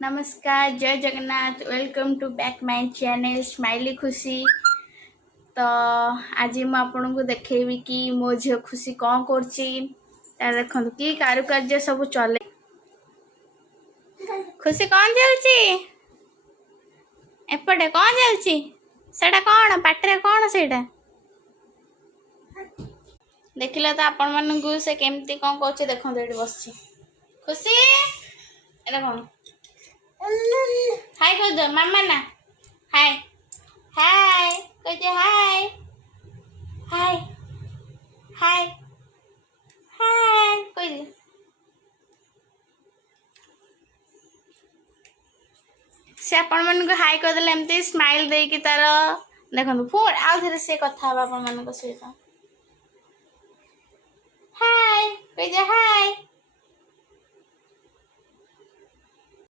नमस्कार, जय Jagannath. Welcome to back my channel smiley Khushi. तो आज मैं आपन को देखेबी कि मो झील खुशी कौन करछि। देखो कि कारुकार्य सब चले। खुशी कौन चलछि एपटे कौन चलछि सेटा कौन पाटरे कौन सेटा देखिला तो आपण मन को से केमती कौन करछि। देखो एठी बसछि खुशी एटा कौन हाय कह दो मामा ना हाय हाय कह दे हाय हाय हाय हाय कह दे से आपण मन को हाय कह देले एमती स्माइल दे कि तार देखो फोन आउ थे से कथा आपण मन को सहित